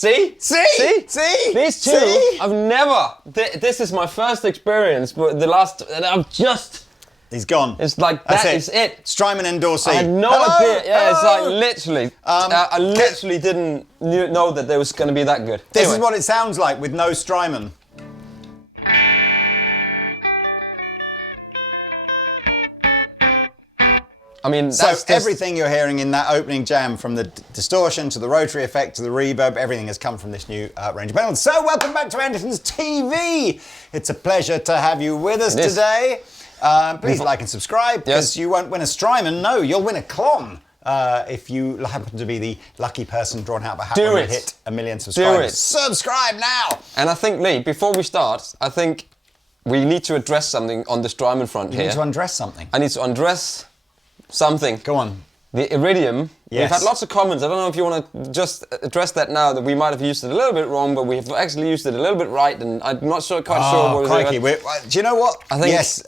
See? See? These two, See? I've never. This is my first experience, but the last, and I've just. He's gone. It's like That's that is it. Strymon Endorsee. I had no idea. Yeah, it's like literally. I literally didn't know that there was going to be that good. This is what it sounds like with no Strymon. I mean, so that's everything you're hearing in that opening jam, from the distortion to the rotary effect to the reverb, everything has come from this new range of pedals. So welcome back to Andertons TV. It's a pleasure to have you with us today. Please like and subscribe, because you won't win a Strymon. No, you'll win a Klon. If you happen to be the lucky person drawn out by hat when we hit 1 million subscribers. Subscribe now! And I think, Lee, before we start, I think we need to address something on the Strymon front here. You need to undress something. I need to undress something. Go on. The Iridium. Yes. We've had lots of comments. I don't know if you want to just address that now, that we might have used it a little bit wrong, but we've actually used it a little bit right, and I'm not quite sure what crikey. Do you know what? I think yes.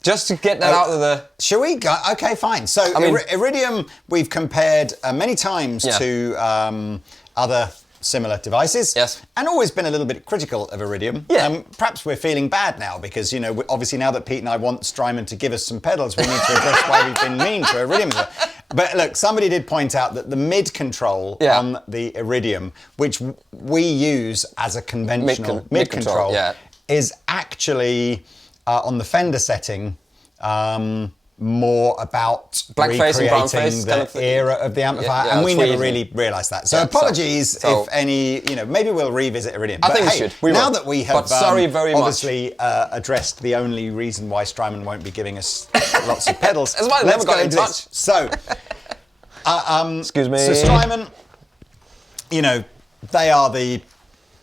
Just to get that out of the... Shall we go? Okay, fine. So Iridium, we've compared many times to other similar devices. Yes. And always been a little bit critical of Iridium. Yeah. Perhaps we're feeling bad now because, you know, obviously now that Pete and I want Strymon to give us some pedals, we need to address why we've been mean to Iridium. But look, somebody did point out that the mid control on the Iridium, which we use as a conventional mid control, is actually on the Fender setting more about recreating the era of the amplifier, and we never really realised that. So apologies if any, you know, maybe we'll revisit Iridium. I think we should. Now that we have sorry very obviously addressed the only reason why Strymon won't be giving us lots of pedals, that's why they never got in touch. So, excuse me. So Strymon, you know, they are the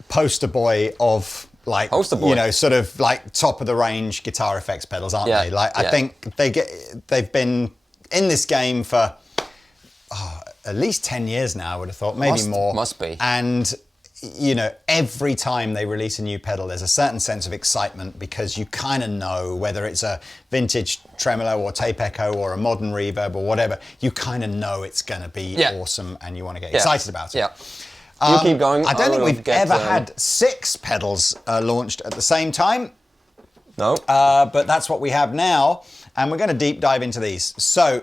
poster boy of, like, you know, sort of like top of the range guitar effects pedals, aren't they? Like, I think they've been in this game for at least 10 years now, I would have thought, maybe more. Must be. And, you know, every time they release a new pedal, there's a certain sense of excitement, because you kind of know whether it's a vintage tremolo or tape echo or a modern reverb or whatever, you kind of know it's going to be awesome and you want to get excited about it. You keep going. I don't think we've ever had 6 pedals launched at the same time. No. But that's what we have now, and we're going to deep dive into these. So,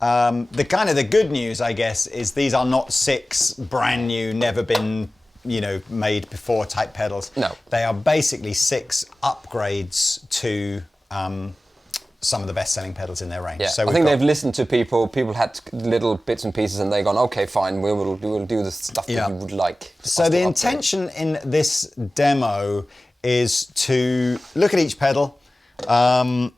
the good news, I guess, is these are not 6 brand new, never been, you know, made before type pedals. No. They are basically 6 upgrades to some of the best-selling pedals in their range. Yeah. So I think they've listened to people. People had little bits and pieces, and they've gone, okay, fine, we will do the stuff that you would like. So the intention in this demo is to look at each pedal. Yeah,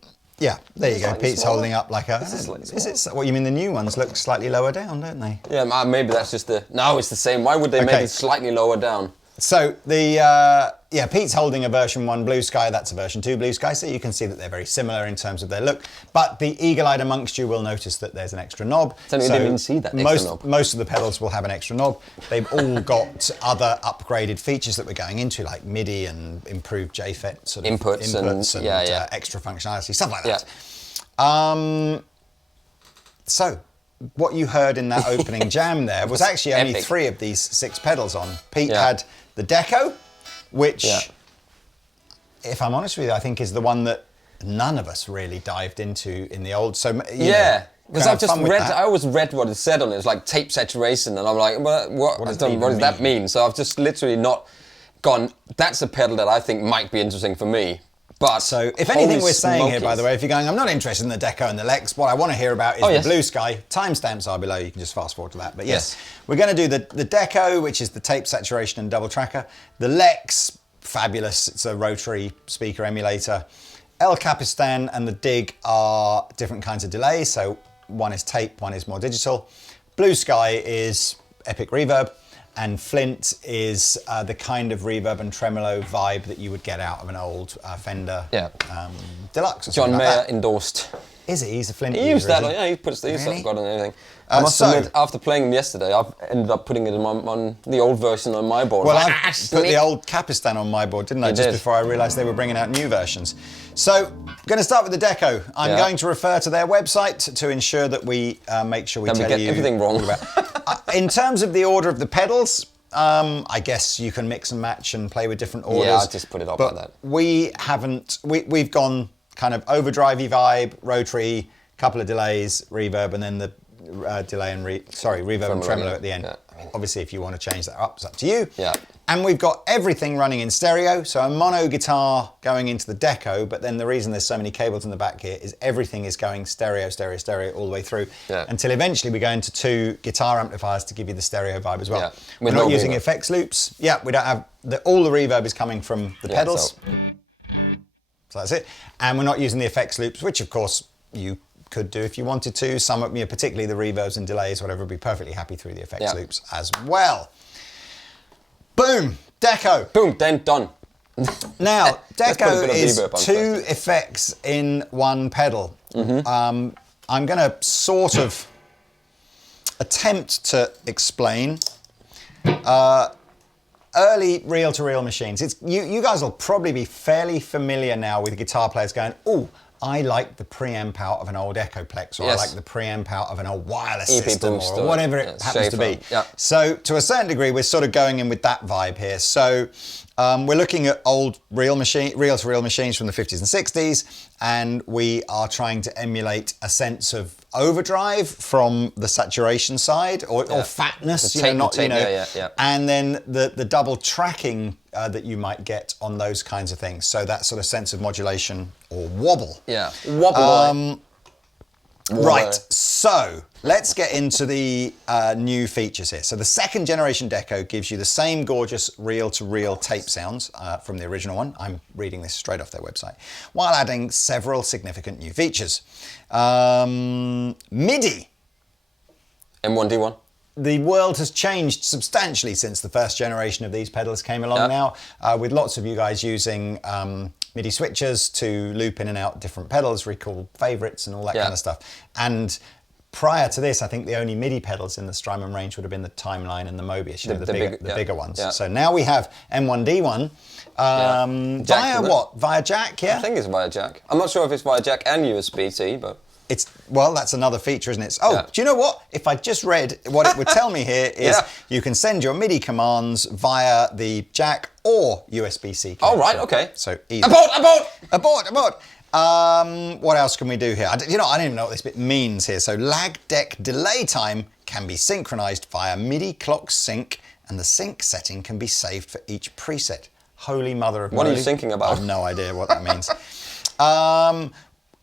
there you go. Pete's holding up like a... Is it? What, you mean the new ones look slightly lower down, don't they? Yeah, maybe that's just the... No, it's the same. Why would they make it slightly lower down? So the Pete's holding a version 1 Blue Sky, that's a version 2 Blue Sky, so you can see that they're very similar in terms of their look. But the eagle-eyed amongst you will notice that there's an extra knob. So you didn't even see that extra knob. Most of the pedals will have an extra knob. They've all got other upgraded features that we're going into, like MIDI and improved JFET sort of inputs and extra functionality, stuff like that. So what you heard in that opening jam there was actually only 3 of these 6 pedals on. Pete had the Deco, which, if I'm honest with you, I think is the one that none of us really dived into in the old. So because I've just read, I always read what it said on it. It's like tape saturation, and I'm like, what does that mean? So I've just literally not gone. That's a pedal that I think might be interesting for me. But so, if anything we're saying here, by the way, if you're going, I'm not interested in the Deco and the Lex, what I want to hear about is the Blue Sky. Timestamps are below, you can just fast forward to that. But yes, we're going to do the Deco, which is the tape saturation and double tracker. The Lex, fabulous, it's a rotary speaker emulator. Capistan and the Dig are different kinds of delay, so one is tape, one is more digital. Blue Sky is epic reverb. And Flint is the kind of reverb and tremolo vibe that you would get out of an old Fender Deluxe. Or John like Mayer that. endorsed. Is he? He's a Flint He used that. He? He puts Really? got on anything. I must admit, after playing them yesterday, I've ended up putting it on the old version on my board. Well, I put the old Capistan on my board, didn't I? Just before I realised they were bringing out new versions. So, I'm going to start with the Deco. I'm going to refer to their website to ensure that we make sure we tell you everything wrong. In terms of the order of the pedals, I guess you can mix and match and play with different orders. Yeah, I'll just put it up like that. We haven't, we've gone kind of overdrivey vibe, rotary, couple of delays, reverb, and then the delay and reverb and tremolo at the end. Yeah. Obviously, if you want to change that up, it's up to you. Yeah. And we've got everything running in stereo, so a mono guitar going into the Deco, but then the reason there's so many cables in the back here is everything is going stereo, stereo, stereo all the way through, until eventually we go into 2 guitar amplifiers to give you the stereo vibe as well. Yeah. We're not using effects loops. Yeah, we don't have, all the reverb is coming from the pedals. So that's it. And we're not using the effects loops, which of course you could do if you wanted to. Some of, particularly the reverbs and delays, whatever, would be perfectly happy through the effects loops as well. Boom, Deco. Boom, then done. Now, Deco is 2 effects in 1 pedal. I'm going to sort of attempt to explain. Early reel-to-reel machines. You guys will probably be fairly familiar now with guitar players going, oh, I like the preamp out of an old Echoplex, or I like the preamp out of an old wireless system, or whatever it happens to be. Yeah. So to a certain degree, we're sort of going in with that vibe here. So we're looking at old reel-to-reel machines from the 50s and 60s, and we are trying to emulate a sense of overdrive from the saturation side, or fatness, and then the double tracking that you might get on those kinds of things. So that sort of sense of modulation or wobble. Yeah, wobble. Right, so let's get into the new features here. So the 2nd generation Deco gives you the same gorgeous reel-to-reel tape sounds from the original one. I'm reading this straight off their website, while adding several significant new features. MIDI. M1D1. The world has changed substantially since the 1st generation of these pedals came along now, with lots of you guys using MIDI switchers to loop in and out different pedals, recall favorites and all that kind of stuff. And prior to this, I think the only MIDI pedals in the Strymon range would have been the Timeline and the Mobius, the bigger ones. Yeah. So now we have M1D1 via what? Via jack, yeah? I think it's via jack. I'm not sure if it's via jack and USB-C, but... Well, that's another feature, isn't it? Oh, do you know what? If I just read what it would tell me here is you can send your MIDI commands via the jack or USB-C. Oh, right, okay. So either. Abort! What else can we do here? I don't even know what this bit means here. So lag deck delay time can be synchronized via MIDI clock sync, and the sync setting can be saved for each preset. Holy mother of What are you thinking about? I have no idea what that means.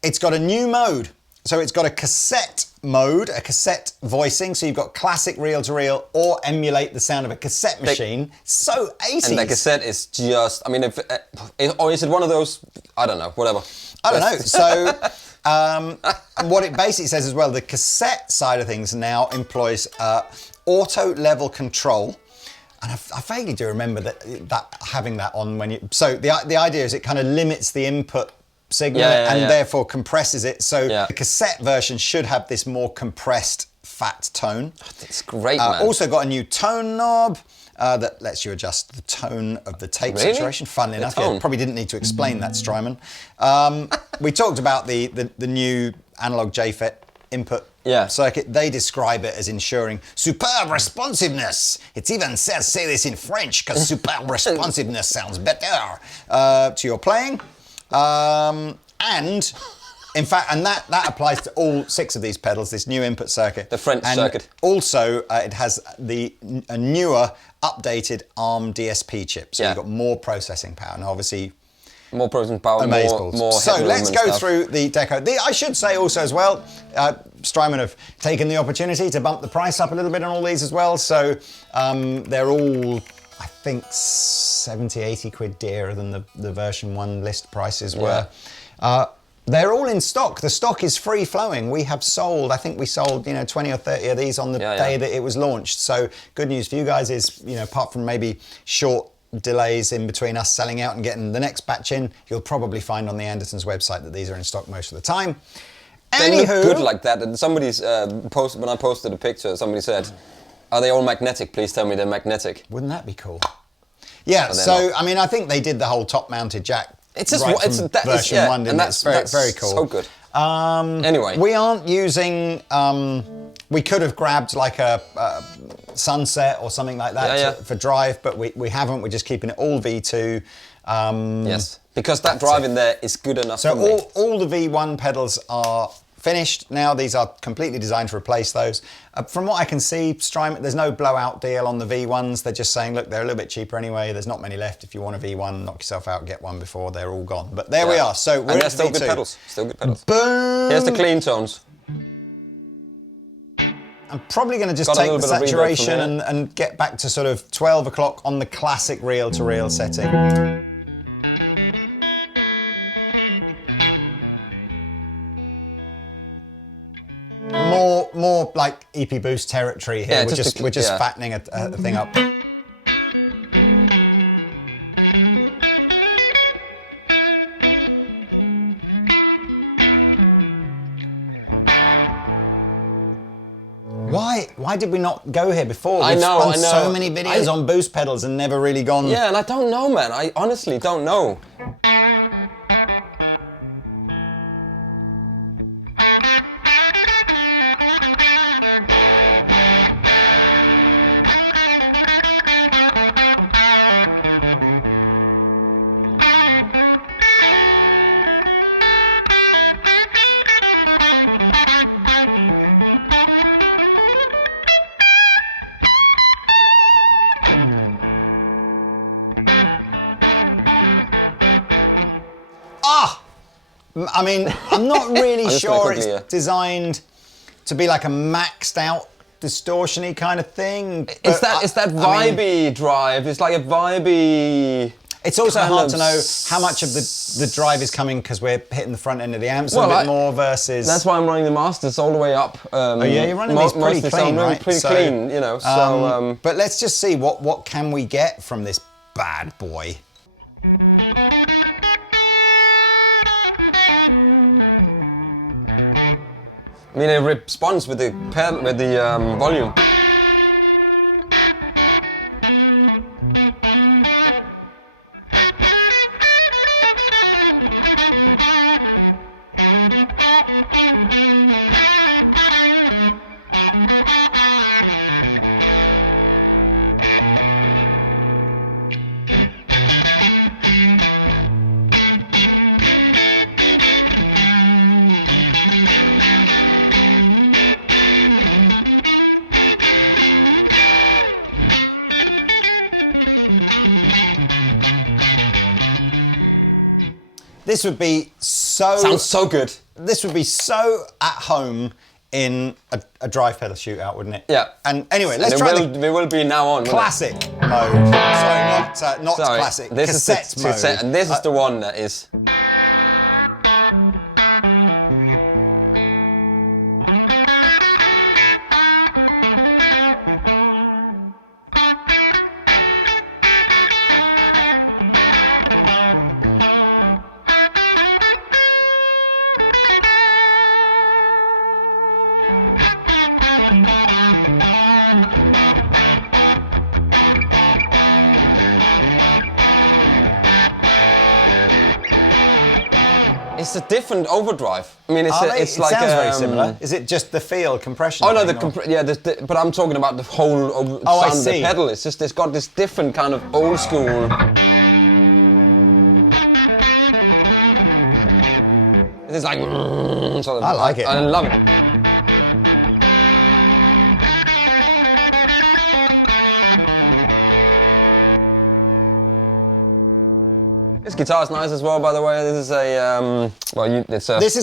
It's got a new mode. So it's got a cassette mode, a cassette voicing. So you've got classic reel-to-reel or emulate the sound of a cassette machine. So 80s. And the cassette is just, or is it one of those, I don't know, whatever. I don't know. So what it basically says as well, the cassette side of things now employs auto level control. And I vaguely do remember that having that on when you, so the idea is it kind of limits the input signal and therefore compresses it. So the cassette version should have this more compressed fat tone. It's great, man. Also got a new tone knob that lets you adjust the tone of the tape saturation. Funnily enough, probably didn't need to explain that, Strymon. We talked about the new analog JFET input circuit. They describe it as ensuring superb responsiveness. It even says, say this in French, because superb responsiveness sounds better to your playing. And in fact, and that applies to all 6 of these pedals, this new input circuit. The French circuit. Also, it has a newer, updated ARM DSP chip. So you've got more processing power. And obviously, more processing power, more So let's go through the Deco. I should say also as well, Strymon have taken the opportunity to bump the price up a little bit on all these as well. So they're all, I think, 70, 80 quid dearer than the version 1 list prices were. They're all in stock. The stock is free flowing. We have sold, I think we sold, 20 or 30 of these on the day that it was launched. So good news for you guys is, apart from maybe short delays in between us selling out and getting the next batch in, you'll probably find on the Andertons website that these are in stock most of the time. They look good like that. And somebody's post, when I posted a picture, somebody said, "Are they all magnetic? Please tell me they're magnetic." Wouldn't that be cool? Yeah, so, not. I think they did the whole top-mounted jack. It's just version 1, and that's very cool. So good. Anyway. We aren't using, we could have grabbed like a Sunset or something like that for drive, but we haven't. We're just keeping it all V2. Yes, because that drive in there is good enough for me. So all the V1 pedals are finished now. These are completely designed to replace those. From what I can see, Strymon, there's no blowout deal on the V1s. They're just saying, look, they're a little bit cheaper anyway. There's not many left. If you want a V1, knock yourself out, get one before they're all gone. But there we are. So we're they're still good pedals. Still good pedals. Boom! Here's the clean tones. I'm probably going to just take the saturation and get back to sort of 12 o'clock on the classic reel-to-reel setting. More like EP Boost territory here. Yeah, we're just fattening a thing up. Why did we not go here before? We've spun so many videos on boost pedals and never really gone. Yeah, and I don't know, man. I honestly don't know. I mean, I'm not really sure it's designed to be like a maxed out distortion-y kind of thing. It's that vibey drive. It's like a vibey... It's also hard to know how much of the drive is coming because we're hitting the front end of the amps a bit more versus... That's why I'm running the masters all the way up. Oh yeah, you're running these pretty clean, right? Pretty clean, you know, so... But let's just see what can we get from this bad boy. I mean, it responds with the pedal, with the volume. This would be so... Sounds so good. This would be so at home in a drive pedal shootout, wouldn't it? Yeah. And anyway, let's try it will be now on. Classic mode. Sorry, not classic. This cassette is the mode. cassette, and this is the one that is... It's a different overdrive. I mean, it's like... It sounds very similar. Is it just the feel, compression? Oh no, but I'm talking about the whole sound of the pedal. It's just, it's got this different kind of old school... It's like... Sort of, I like it. I love it. This guitar's nice as well, by the way. This is a This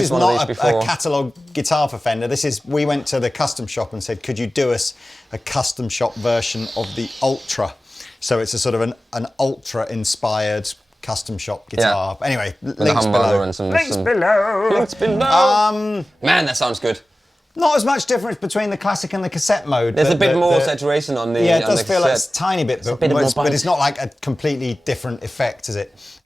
is not a catalogue guitar for Fender. We went to the custom shop and said, could you do us a custom shop version of the Ultra? So it's a sort of an Ultra-inspired custom shop guitar. Yeah. Anyway, links below. Links below. Man, that sounds good. Not as much difference between the classic and the cassette mode. There's a bit more saturation on the Yeah, it does feel like it's a tiny bit, but it's not like a completely different effect, is it?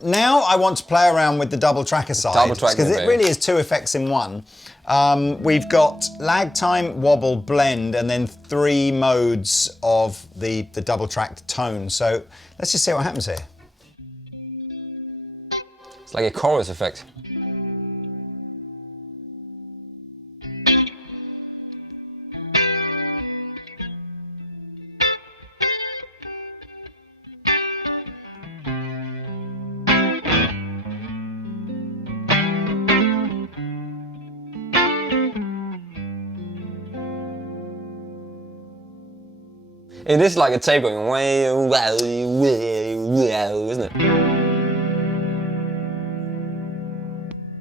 Now I want to play around with the double tracker side, because it really is two effects in one. We've got lag time, wobble, blend, and then 3 modes of the double tracked tone. So let's just see what happens here. It's like a chorus effect. It is like a tape going, wow, isn't it?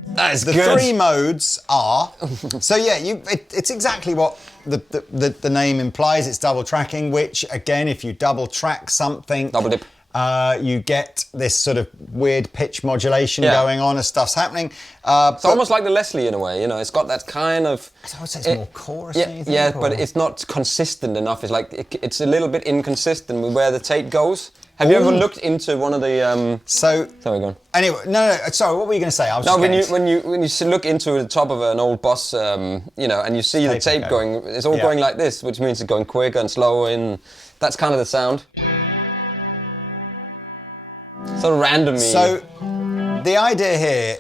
That's the good. 3 modes are, so yeah, it's exactly what the name implies. It's double tracking, which again, if you double track something, double dip. You get this sort of weird pitch modulation going on as stuff's happening. It's almost like the Leslie in a way, you know. It's got that kind of. I would say it's more chorus. Yeah, but it's not consistent enough. It's like it's a little bit inconsistent with where the tape goes. Have you ever looked into one of the? Sorry, go on. Anyway, no. Sorry, what were you going to say? When you look into the top of an old bus, you know, and you see the tape going, it's all going like this, which means it's going quicker and slower. And that's kind of the sound. Sort of randomly. So the idea here,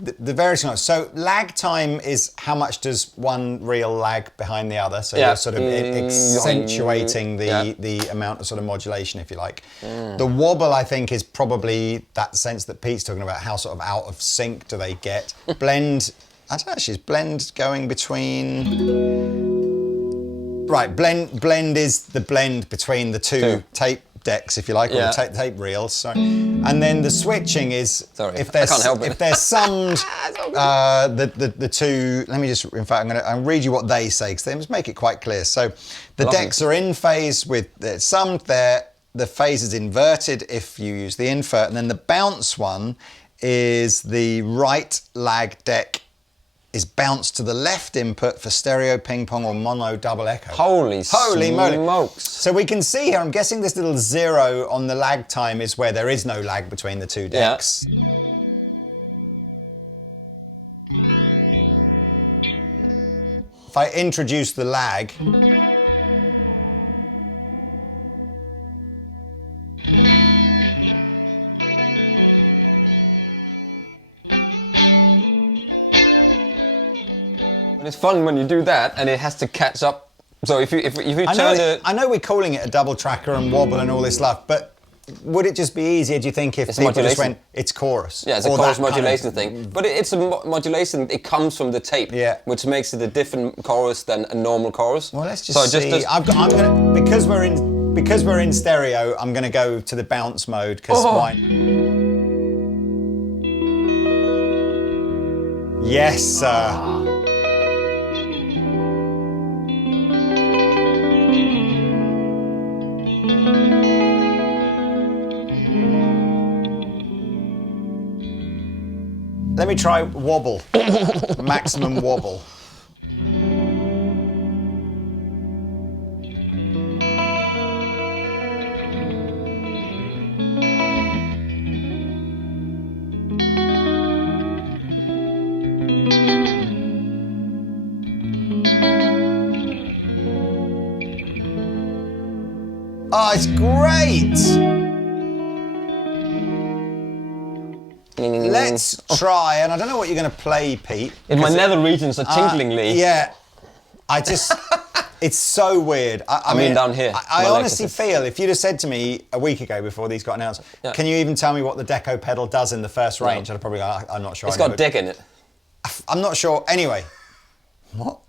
the various notes. So lag time is how much does one reel lag behind the other. So you're sort of accentuating the amount of sort of modulation, if you like. The wobble, I think, is probably that sense that Pete's talking about. How sort of out of sync do they get? Blend. I don't know. Is blend going between? Right. Blend is the blend between the two tape decks, if you like, or tape reels. Sorry. And then the switching is if they're summed, the two. Let me just. In fact, I'll read you what they say because they must make it quite clear. So the decks are in phase with they're summed. The phase is inverted if you use the invert, and then the bounce one is the right lag deck is bounced to the left input for stereo, ping pong, or mono double echo. Holy smokes. So we can see here, I'm guessing this little 0 on the lag time is where there is no lag between the two decks. Yeah. If I introduce the lag, it's fun when you do that, and it has to catch up. So if you turn I know we're calling it a double tracker and wobble and all this stuff, but would it just be easier, do you think, if people just went, it's chorus? Yeah, it's a chorus modulation thing. But it's a modulation, it comes from the tape, which makes it a different chorus than a normal chorus. Well, let's just see. Because we're in stereo, I'm going to go to the bounce mode, because why? Yes, sir. Let me try wobble, maximum wobble. Oh, it's great! Let's try, and I don't know what you're going to play, Pete. In my nether regions are tinklingly. Yeah, it's so weird. I mean, down here. I honestly feel, if you'd have said to me a week ago before these got announced, can you even tell me what the Deco pedal does in the first range? I'd probably go, I'm not sure. It's got Deck in it. I'm not sure. Anyway, what?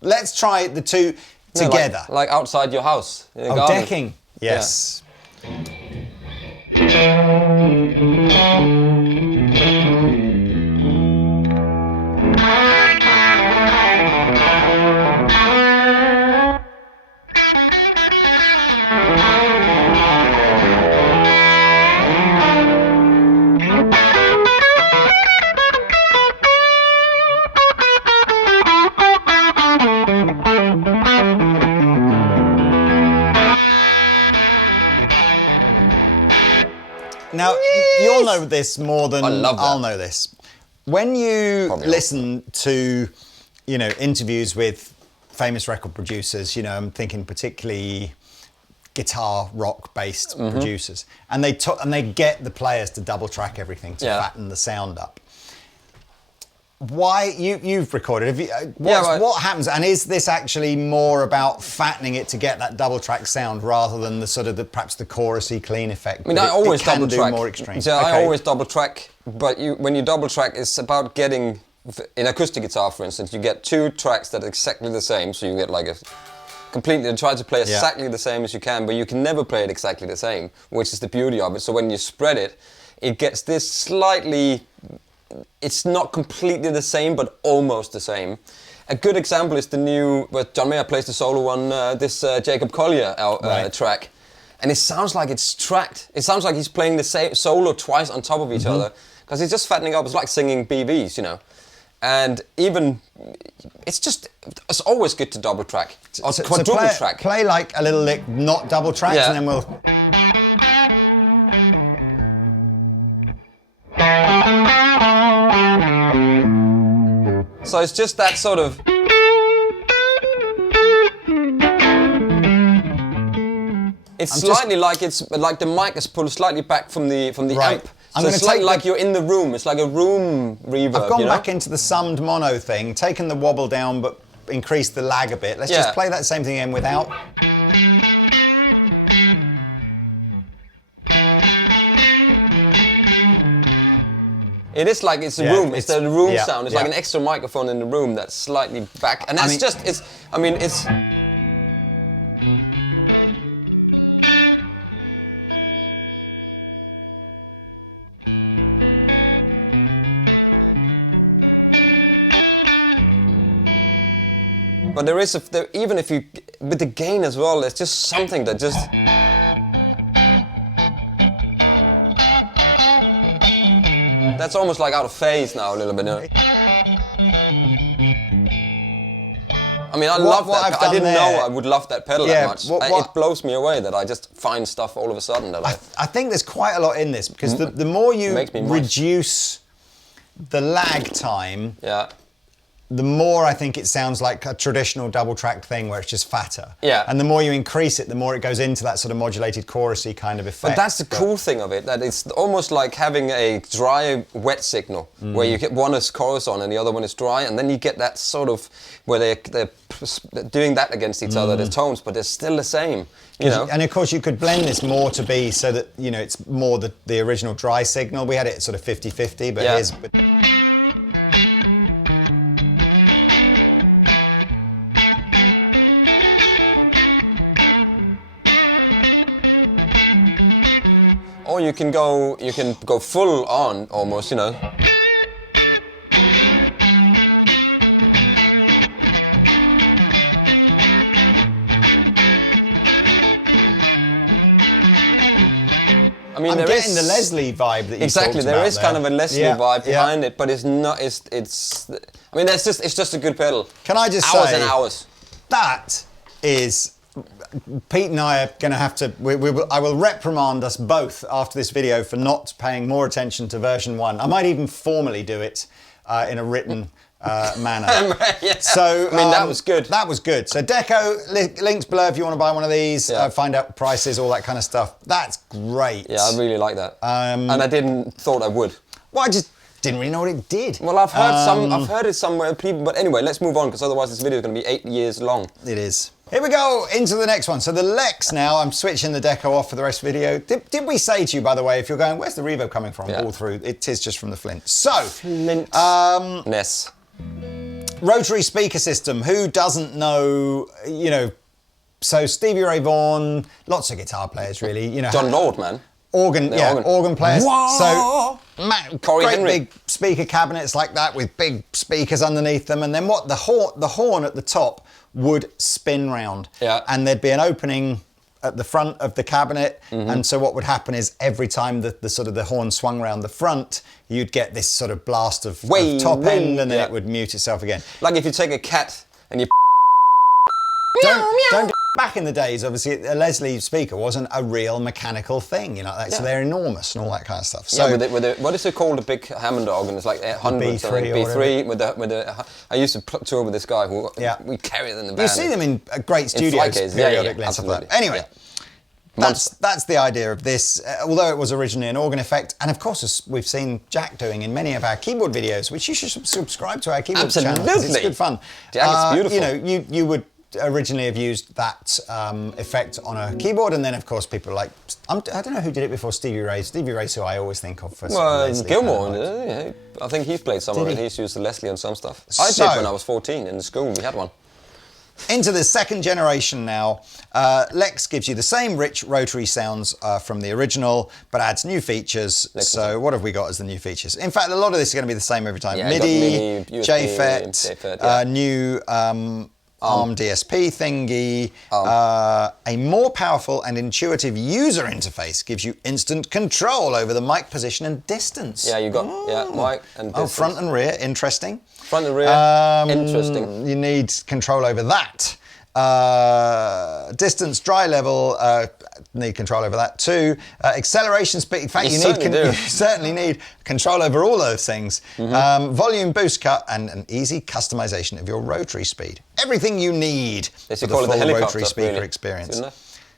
Let's try the two together. Like outside your house. Decking. Yes. Now, you'll know this more than I'll know this. When you listen to, interviews with famous record producers, I'm thinking particularly guitar, rock-based producers, and they get the players to double track everything to fatten the sound up. Why you've recorded? What happens? And is this actually more about fattening it to get that double track sound rather than the sort of perhaps the chorusy clean effect? I mean, I always double track. More extreme. So I always double track, but when you double track, it's about getting in acoustic guitar, for instance, you get two tracks that are exactly the same. So you get like completely and try to play exactly the same as you can, but you can never play it exactly the same, which is the beauty of it. So when you spread it, it gets this slightly, it's not completely the same, but almost the same. A good example is the new, where John Mayer plays the solo on this Jacob Collier track. And it sounds like it's tracked. It sounds like he's playing the same solo twice on top of each other. Because he's just fattening up. It's like singing BVs, you know. And even, it's always good to double track. Or quadruple track. Play like a little lick, not double tracked, and then we'll... So it's just that sort of... It's slightly like the mic is pulled slightly back from the amp. So it's like you're in the room. It's like a room reverb. I've gone back into the summed mono thing, taken the wobble down, but increased the lag a bit. Let's just play that same thing in without. It is like it's a room. It's the room sound. It's like an extra microphone in the room that's slightly back, and that's it's. But there is, even if you, with the gain as well, there's just something that just... That's almost like out of phase now a little bit. I mean, I love that. I didn't know I would love that pedal that much. It blows me away that I just find stuff all of a sudden that I think there's quite a lot in this, because the more you reduce the lag time, the more I think it sounds like a traditional double-tracked thing where it's just fatter. Yeah. And the more you increase it, the more it goes into that sort of modulated chorusy kind of effect. But that's the cool thing of it, that it's almost like having a dry, wet signal, where you get one is chorus on and the other one is dry, and then you get that sort of, where they're doing that against each other, the tones, but they're still the same. You know? And of course you could blend this more to be so that, you know, it's more the original dry signal. We had it sort of 50-50, but here's... Or you can go full on almost, you know. I mean, I'm getting the Leslie vibe that you exactly. There is kind of a Leslie vibe behind it, but it's not. It's. I mean, it's just a good pedal. Can I just hours say, and hours. That is. Pete and I are going to have to. I will reprimand us both after this video for not paying more attention to version 1. I might even formally do it in a written manner. So I mean, that was good. That was good. So Deco, links below if you want to buy one of these. Find out prices, all that kind of stuff. That's great. Yeah, I really like that. And I thought I would. Well, I just didn't really know what it did. Well, I've heard it somewhere. But anyway, let's move on, because otherwise this video is going to be 8 years long. It is. Here we go, into the next one. So the Lex now, I'm switching the Deco off for the rest of the video. Did we say to you, by the way, if you're going, where's the reverb coming from all through? It is just from the Flint. So, Flint. Rotary speaker system. Who doesn't know, you know, so Stevie Ray Vaughan, lots of guitar players really. You know, John Lord, man. Organ players. Whoa. So, great big speaker cabinets like that with big speakers underneath them. And then the horn at the top would spin round, and there'd be an opening at the front of the cabinet, and so what would happen is every time the sort of the horn swung round the front, you'd get this sort of blast of top end, and then it would mute itself again. Like if you take a cat and you don't back in the days, obviously, a Leslie speaker wasn't a real mechanical thing, you know, so they're enormous and all that kind of stuff. So with what is it called, a big Hammond organ? It's like 100 B3 with the. I used to tour with this guy who we carry it in the van. You see them in great studios periodically and stuff like that. Anyway. That's the idea of this, although it was originally an organ effect, and of course as we've seen Jack doing in many of our keyboard videos, which you should subscribe to our keyboard channel, because it's good fun. Jack, it's beautiful. You know, you would originally have used that effect on a keyboard, and then of course people like, I don't know who did it before Stevie Ray. Stevie Ray's who I always think of for Leslie. Gilmore, I think he's played some of it. He's used the Leslie on some stuff. I did when I was 14 in the school. We had one. Into the second generation now. Lex gives you the same rich rotary sounds from the original, but adds new features. So what have we got as the new features? In fact, a lot of this is going to be the same every time. Yeah, MIDI, USB, JFET, new ARM DSP thingy. A more powerful and intuitive user interface gives you instant control over the mic position and distance. Yeah, you got mic and distance. Front and rear, interesting. Front and rear, interesting. You need control over that. Distance, dry level, need control over that too. Acceleration speed, in fact, you certainly need control over all those things. Volume, boost cut, and an easy customization of your rotary speed. Everything you need for the full rotary speaker experience.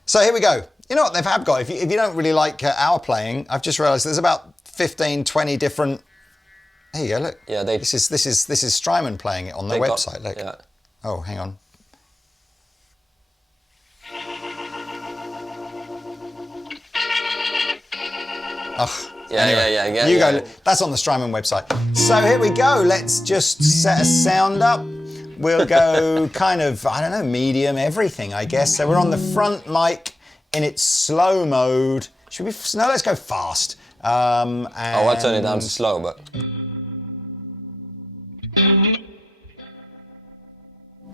So here we go. You know what they've got? If you don't really like our playing, I've just realised there's about 15, 20 different. There you go. Look. Yeah, this is Strymon playing it on their website. Look. Yeah. Oh, hang on. Oh, yeah, anyway, yeah. You go. That's on the Strymon website. So here we go. Let's just set a sound up. We'll go kind of, I don't know, medium, everything, I guess. So we're on the front mic in its slow mode. Should we? No, let's go fast. I'll turn it down to slow, but.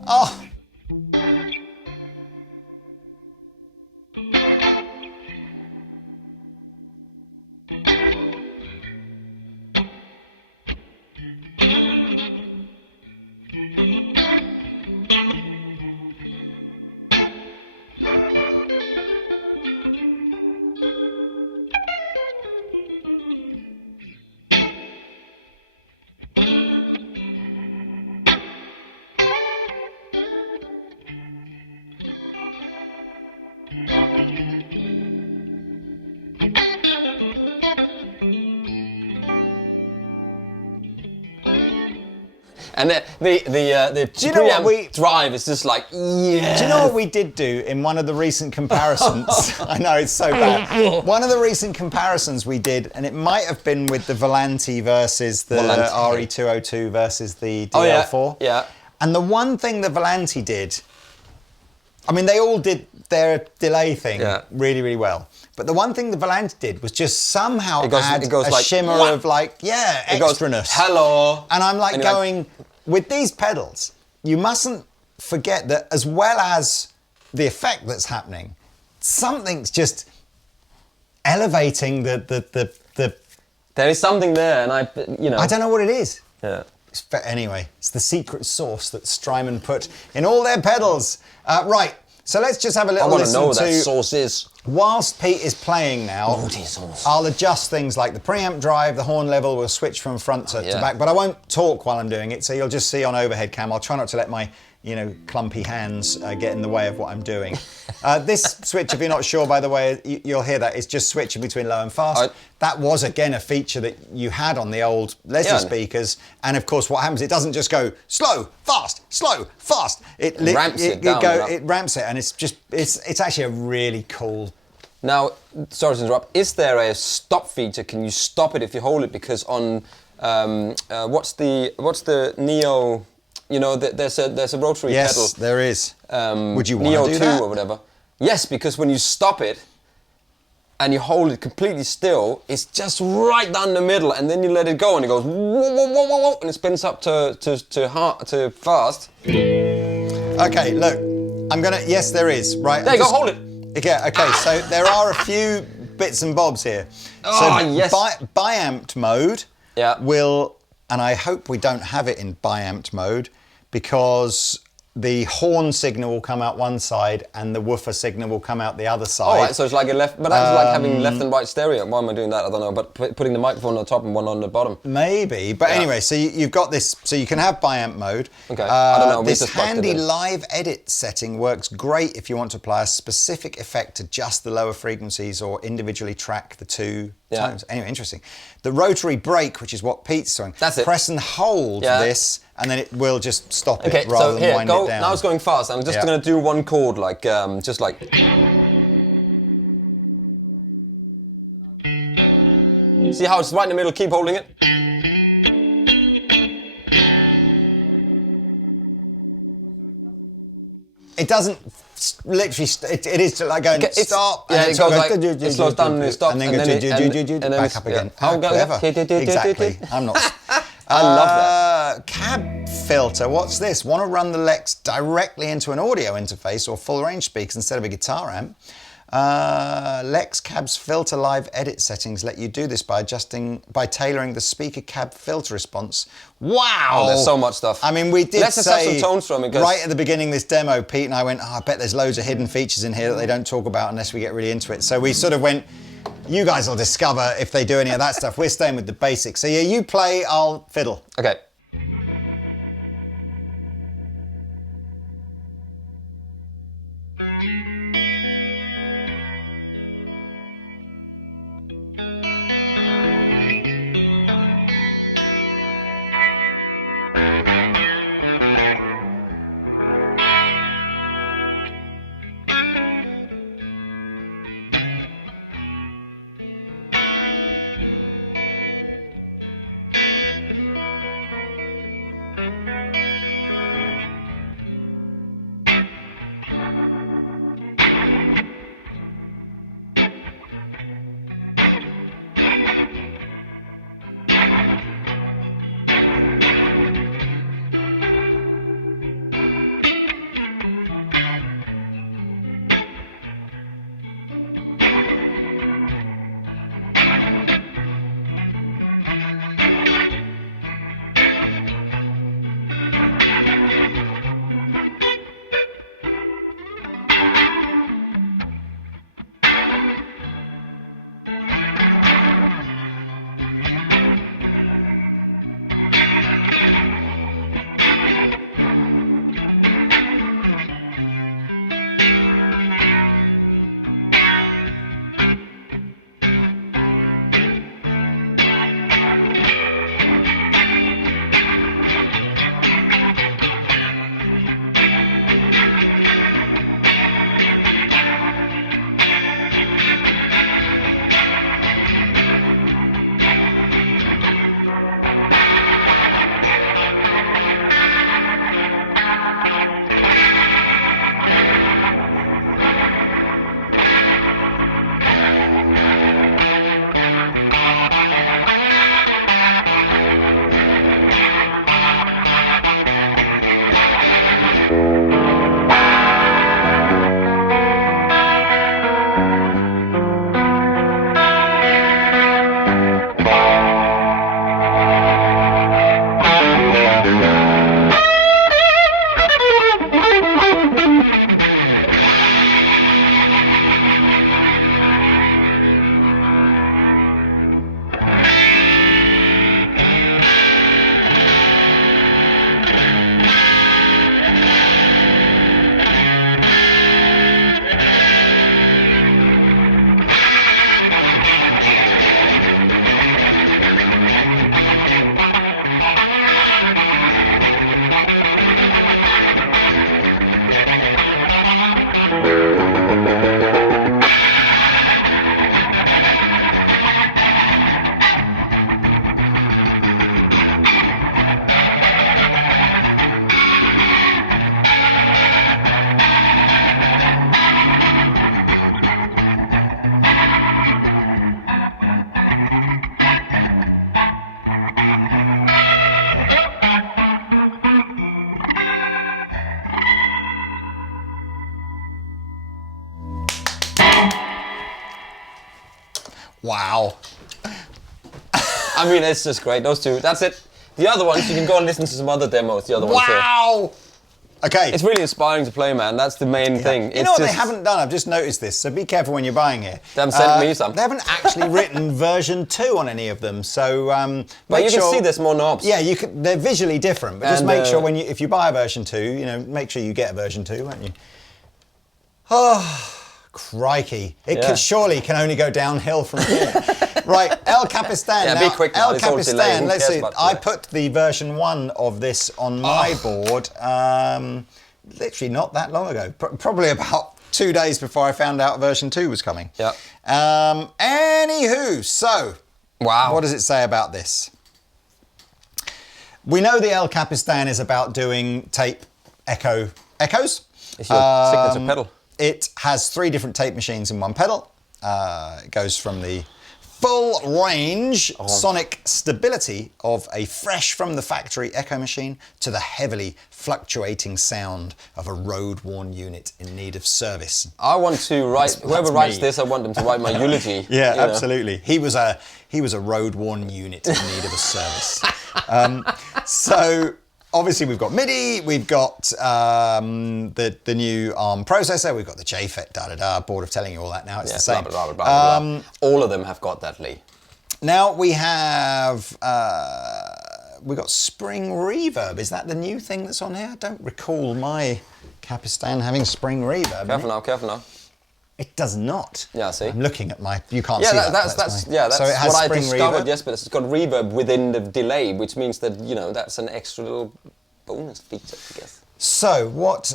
Oh. And the preamp drive is just like, yeah. Do you know what we did do in one of the recent comparisons? I know, it's so bad. One of the recent comparisons we did, and it might have been with the Volanti versus the RE202 versus the DL4. Oh, yeah. And the one thing the Volanti did, I mean, they all did their delay thing really, really well. But the one thing the Volanti did was just somehow add a shimmer of extraness. Goes, hello. And I'm like going, with these pedals, you mustn't forget that as well as the effect that's happening, something's just elevating the There is something there, and I don't know what it is. Yeah. Anyway, it's the secret sauce that Strymon put in all their pedals. Right. So let's just have a little listen to... I want to know what that sauce is. Whilst Pete is playing now, I'll adjust things like the preamp drive, the horn level, we'll switch from front to back, but I won't talk while I'm doing it, so you'll just see on overhead cam. I'll try not to let my, clumpy hands get in the way of what I'm doing. This switch, if you're not sure, by the way, you'll hear that, it's just switching between low and fast. That was, again, a feature that you had on the old Leslie speakers, and of course what happens, it doesn't just go slow, fast, It ramps it down. It ramps it, and it's actually a really cool... Now, sorry to interrupt, is there a stop feature? Can you stop it if you hold it? Because on, what's the Neo, there's a rotary pedal. Yes, there is. Would you want to do that? Neo 2 or whatever. Yes, because when you stop it and you hold it completely still, it's just right down the middle, and then you let it go and it goes whoa, whoa, whoa, whoa, whoa, and it spins up to fast. Okay, look, yes, there is. Right. There you go, hold it. Okay, so there are a few bits and bobs here. Yes. Biamped mode will, and I hope we don't have it in biamped mode, because the horn signal will come out one side and the woofer signal will come out the other side. Oh, right, so it's like but that's like having left and right stereo. Why am I doing that? I don't know, but putting the microphone on the top and one on the bottom. Maybe, but anyway, so you've got this, so you can have biamp mode. Okay, I don't know. This handy live edit setting works great if you want to apply a specific effect to just the lower frequencies or individually track the two tones. Anyway, interesting. The rotary brake, which is what Pete's doing. That's it. Press and hold this, and then it will just stop it rather than wind it down. Now it's going fast. I'm just going to do one chord, just like. See how it's right in the middle? Keep holding it. It doesn't literally. It is like going stop. Yeah, it goes like it slows down and it stops, and then back up again. How clever! Exactly. I'm not. I love that. Cab filter. What's this? Want to run the Lex directly into an audio interface or full range speakers instead of a guitar amp? Lex Cab's filter live edit settings let you do this by tailoring the speaker cab filter response. Wow! Oh, there's so much stuff. I mean, we did Let's just have some tones from it. Right at the beginning of this demo, Pete and I went, I bet there's loads of hidden features in here that they don't talk about unless we get really into it. So we sort of went, you guys will discover if they do any of that stuff. We're staying with the basics. So yeah, you play, I'll fiddle. Okay. Wow. I mean, it's just great. Those two. That's it. The other ones, you can go and listen to some other demos. The other ones. Wow. Okay. It's really inspiring to play, man. That's the main thing. You know what they haven't done? I've just noticed this, so be careful when you're buying it. They haven't sent me some. They haven't actually written version 2 on any of them, so but you can see there's more knobs. Yeah, you can, they're visually different, but just make sure if you buy a version 2, you know, make sure you get a version 2, won't you? Oh, crikey. It surely can only go downhill from here. Right, El Capistan. Yeah, be quick now. El Capistan, let's see. I put the version 1 of this on my board literally not that long ago. Probably about 2 days before I found out version 2 was coming. Yeah. Anywho, so what does it say about this? We know the El Capistan is about doing tape echoes. It's your signature pedal. It has 3 different tape machines in one pedal. It goes from the full range sonic stability of a fresh from the factory Echo machine to the heavily fluctuating sound of a road-worn unit in need of service. I want to write, whoever writes this, I want them to write my eulogy. Yeah, absolutely. He was a road-worn unit in need of a service. So obviously we've got MIDI, we've got the new ARM processor, we've got the JFET, bored of telling you all that now, it's the same. Blah, blah, blah, blah. All of them have got that, Lee. Now we have, we've got Spring Reverb. Is that the new thing that's on here? I don't recall my Capistan having Spring Reverb. Careful now. It does not. Yeah, see? I'm looking at my, you can't see that. That's so it has what I Spring discovered, Reverb. yes, but it's got reverb within the delay, which means that, you know, that's an extra little bonus feature, I guess. So what,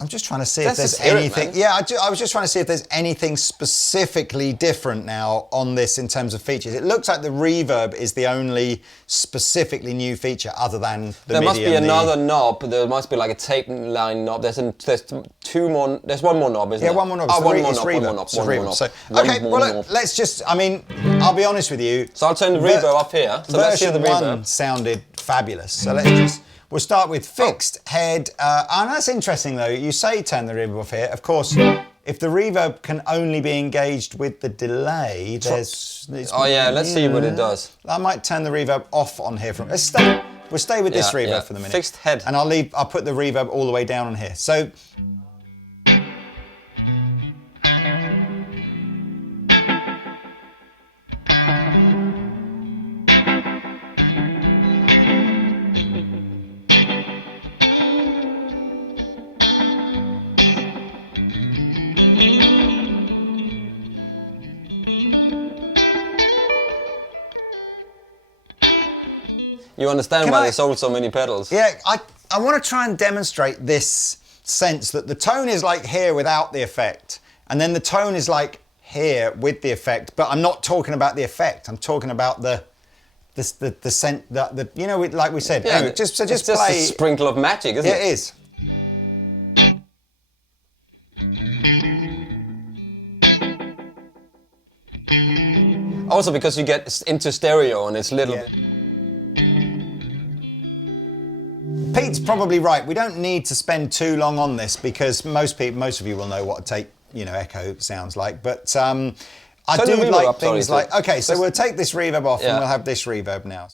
I'm just trying to see if there's anything. I was just trying to see if there's anything specifically different now on this in terms of features. It looks like the reverb is the only specifically new feature other than the There MIDI must be another knob. There must be like a tape line knob. There's two more. There's one more knob, isn't there? Yeah, one more knob. Oh, one more Reverb. knob. So, okay, well, let's just. I mean, I'll be honest with you. So I'll turn the reverb up here. So let's hear the reverb. Version 1 sounded fabulous. So let's just. We'll start with fixed head, and that's interesting though, you say turn the reverb off here. Of course, if the reverb can only be engaged with the delay, let's see what it does. I might turn the reverb off on here. We'll stay with this reverb for the minute. Fixed head. And I'll put the reverb all the way down on here. So. You understand why they sold so many pedals? Yeah, I want to try and demonstrate this sense that the tone is like here without the effect, and then the tone is like here with the effect, but I'm not talking about the effect, I'm talking about the scent, you know, like we said. Anyway, just play. Just a sprinkle of magic, isn't it? Yeah, it is. Also because you get into stereo and it's little bit. Pete's probably right. We don't need to spend too long on this because most of you will know what a tape, Echo sounds like. But I do like things like. Okay, so we'll take this reverb off and we'll have this reverb now.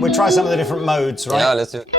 We'll try some of the different modes, right? Yeah, let's do it.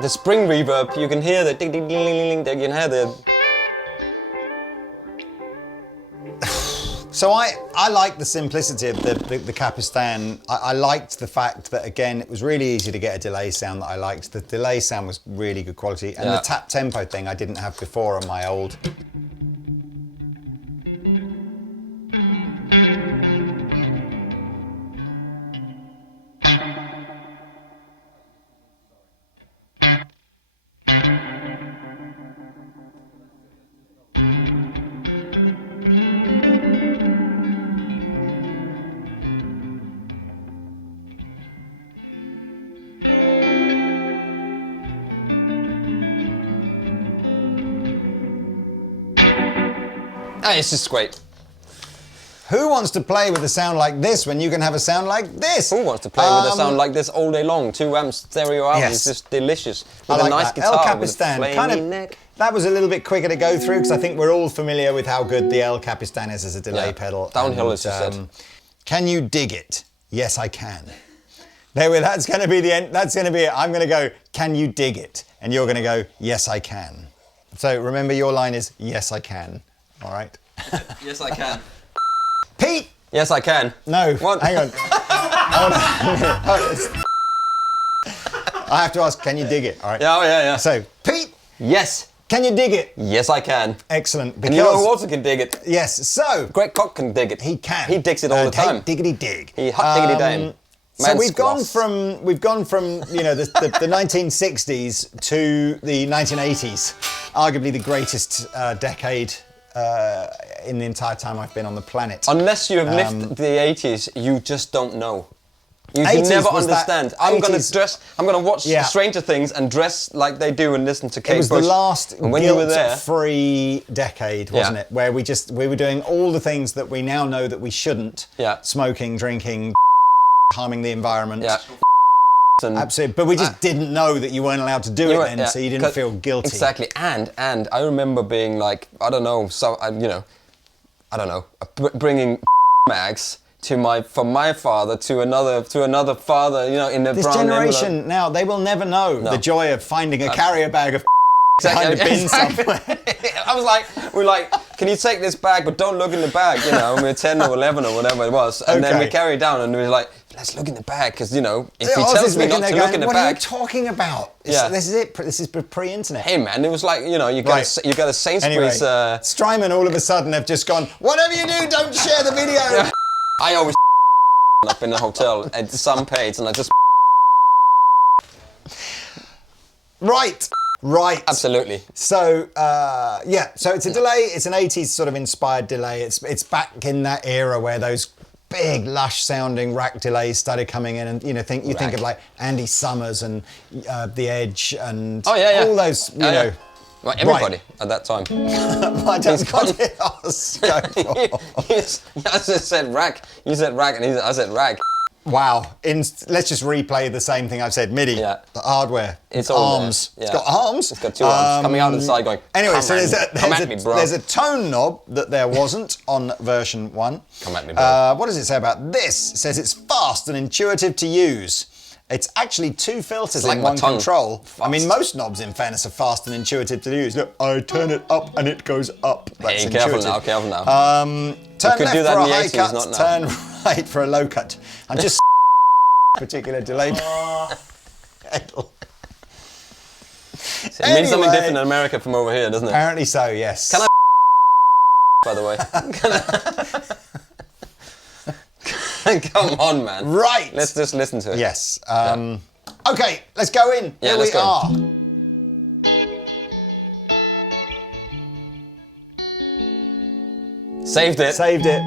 The spring reverb, you can hear the ding ding ding ding ding. You can hear the. So I like the simplicity of the Capistan. I liked the fact that, again, it was really easy to get a delay sound that I liked. The delay sound was really good quality. And the tap tempo thing I didn't have before on my old. It's just great. Who wants to play with a sound like this when you can have a sound like this? Who wants to play with a sound like this all day long? 2 amps, stereo out, it's just delicious. With a nice guitar, El Capistan, with a kind of, neck. That was a little bit quicker to go through because I think we're all familiar with how good the El Capistan is as a delay pedal. Downhill, as you said. Can you dig it? Yes, I can. That's going to be the end. That's going to be it. I'm going to go, can you dig it? And you're going to go, yes, I can. So remember, your line is, yes, I can. All right? Yes, I can. Pete! Yes, I can. No, what? Hang on. Hold on. I have to ask, can you dig it? All right. Yeah. So, Pete! Yes. Can you dig it? Yes, I can. Excellent. And you know who also can dig it? Yes, so... Greg Koch can dig it. He can. He digs it all the time. Diggity dig. He hot diggity dame. So we've gone from you know the 1960s to the 1980s, arguably the greatest decade in the entire time I've been on the planet. Unless you have lived the 80s, you just don't know. You can never understand. I'm going to watch Stranger Things and dress like they do and listen to Kate Bush. It was the last guilt-free decade, wasn't it? Where we were doing all the things that we now know that we shouldn't. Yeah. Smoking, drinking, harming the environment. Yeah. Absolutely, but we just didn't know that you weren't allowed to do it then, so you didn't feel guilty. Exactly, and I remember being like, I don't know, bringing mags from my father to another father, in the this brown generation envelope. Now they will never know the joy of finding a carrier bag of behind a bin somewhere. We're like, can you take this bag, but don't look in the bag, and we were 10 or 11 or whatever it was, and then we carried down and we were like, let's look in the bag, because if he tells me not to look in the bag. What are you talking about? This is it. This is pre-internet. Hey man, it was like, you got a Sainsbury's. Anyway, Strymon all of a sudden have just gone, whatever you do, don't share the video. I always up in a hotel at some page and I just Right. Absolutely. So, so it's a delay. It's an 80s sort of inspired delay. It's back in that era where those big, lush-sounding rack delays started coming in, and you think of like Andy Summers and The Edge and all those, know. Well, everybody at that time. I just got it. I just said rack. You said rack, and I said rag. Wow. Let's just replay the same thing I've said. MIDI. Yeah. The hardware. It's arms. Yeah. It's got arms. It's got 2 arms coming out of the side going, anyway, so there's a tone knob that there wasn't on version 1. Come at me, bro. What does it say about this? It says it's fast and intuitive to use. It's actually 2 filters in one control. Fast. I mean, most knobs, in fairness, are fast and intuitive to use. Look, I turn it up and it goes up. That's intuitive. Careful now. Turn left for a high cut, turn right for a low cut. I'm just particular delay. It means something different in America from over here, doesn't it? Apparently so, yes. Can I by the way? Come on, man. Right. Let's just listen to it. Yes. Okay, let's go in. Yeah, Here we are. Saved it. Saved it.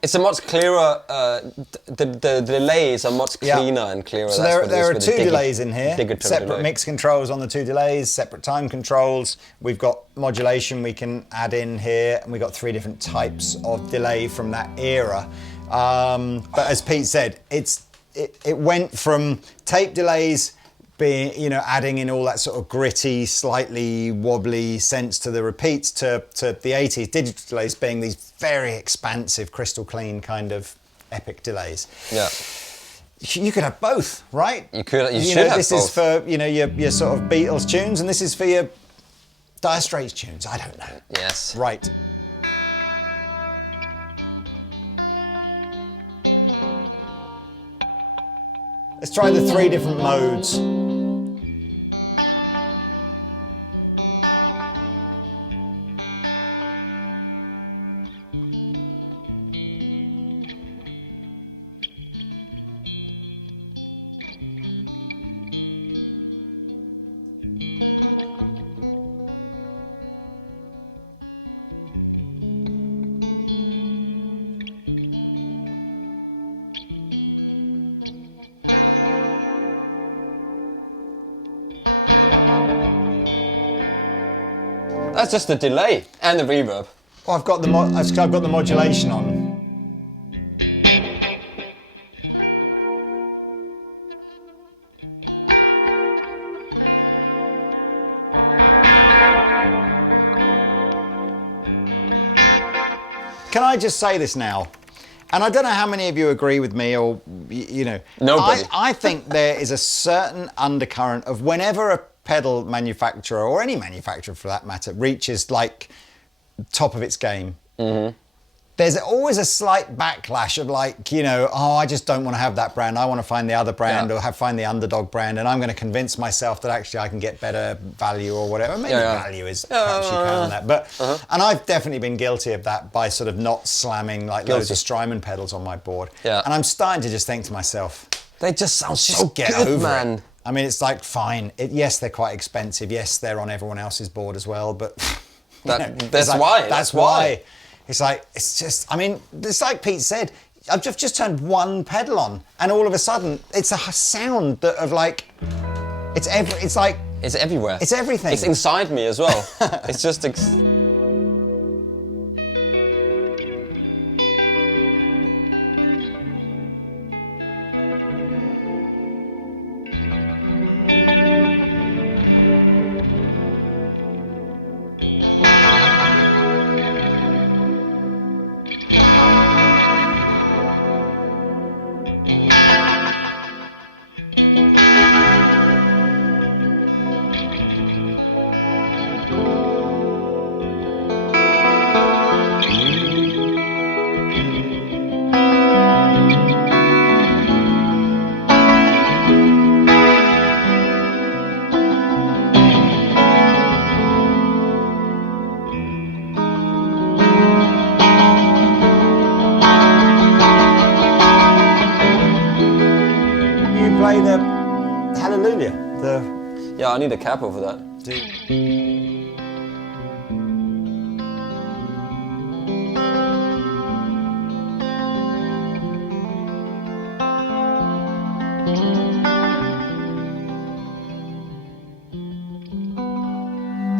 It's a much clearer, the delays are much cleaner and clearer. So there are 2 delays in here, separate mix controls on the 2 delays, separate time controls. We've got modulation we can add in here, and we've got 3 different types of delay from that era. But as Pete said, it went from tape delays being, you know, adding in all that sort of gritty, slightly wobbly sense to the repeats to the 80s digital delays being these very expansive, crystal clean kind of epic delays. Yeah. You could have both, right? You could. You should have this both. Is for, you know, your sort of Beatles tunes, and this is for your Dire Straits tunes. I don't know. Yes. Right. Let's try the 3 different modes. That's just the delay and the reverb. Oh, I've got the modulation on. Can I just say this now? And I don't know how many of you agree with me, or you know. Nobody. I think there is a certain undercurrent of whenever a pedal manufacturer, or any manufacturer for that matter, reaches like top of its game, there's always a slight backlash of like, you know, oh, I just don't want to have that brand. I want to find the other brand, or find the underdog brand, and I'm going to convince myself that actually I can get better value or whatever. Maybe value is perhaps you can on that, but and I've definitely been guilty of that by sort of not slamming like loads of Strymon pedals on my board. Yeah. And I'm starting to just think to myself, they just sound so get good, over man. it. I mean, it's like, fine. Yes, they're quite expensive. Yes, they're on everyone else's board as well. But that's why. That's why. It's like, it's just, I mean, it's like Pete said, I've just turned one pedal on, and all of a sudden, it's a sound that of like, it's like... It's everywhere. It's everything. It's inside me as well. It's just... play the Hallelujah? Yeah, I need a capo for that.